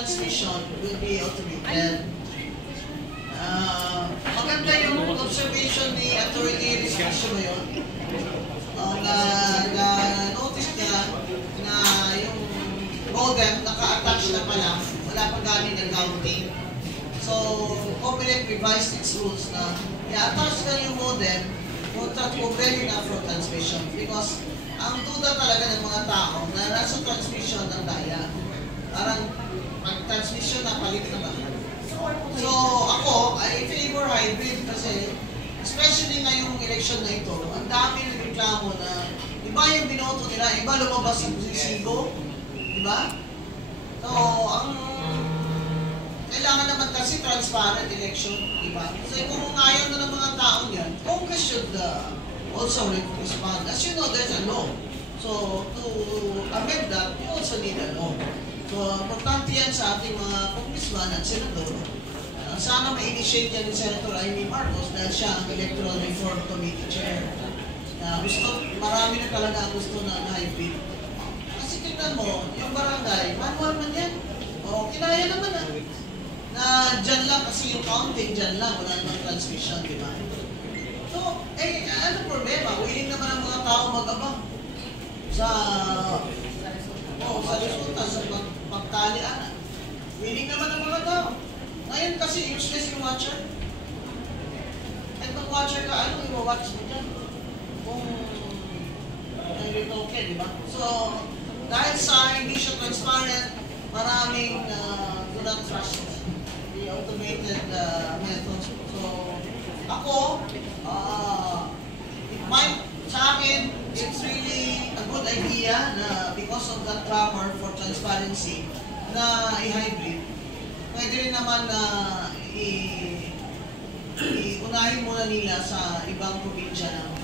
transmission will be automated. Maganda yung observation ni Attorney Rizquisio ngayon. Na-notice niya na yung modem naka-attach na pala, wala pa galing ng counting. So, COMELEC revised its rules na i-attach na yung modem kung ready na for transmission. Because ang duda talaga ng mga tao na nasa transmission ng daya. Parang pag-transmission na palit na ba? So, ako, I favor hybrid kasi especially ngayong election na ito, ang dami ng reklamo na iba yung binoto nila, iba lumabas yung sisigo, di ba? So, ang kailangan naman kasi transparent election, di ba? So, kung ayaw na ng mga tao yan, Congress should also respond. As you know, there's a law. So, to amend that, you also need a law. So, importante yan sa ating mga congressman at senador. Sana ma-initiate yan ni Senator Amy Marcos dahil siya ang Electoral Reform Committee Chair. Marami na talaga ang gusto na hybrid. Kasi tignan mo, yung barangay, manual man yan. O, kinaya naman na dyan lang kasi yung counting dyan lang, wala namang transmission, di ba? So, ano problema? Willing naman ang mga tao mag-abang sa resulta, sa pagtalian. Willing naman ang mga tao. Ngayon kasi useless yung watcher. At pag watcher ka, ano i-watch mo dyan? Kung nag-retoke, di ba? So, dahil sa hindi siya transparent, maraming do not trust the automated methods. So, ako, sa akin, it's really a good idea na because of that clamor for transparency na i-hybrid. Pwede rin naman na i-unahin muna nila sa ibang probinsya ng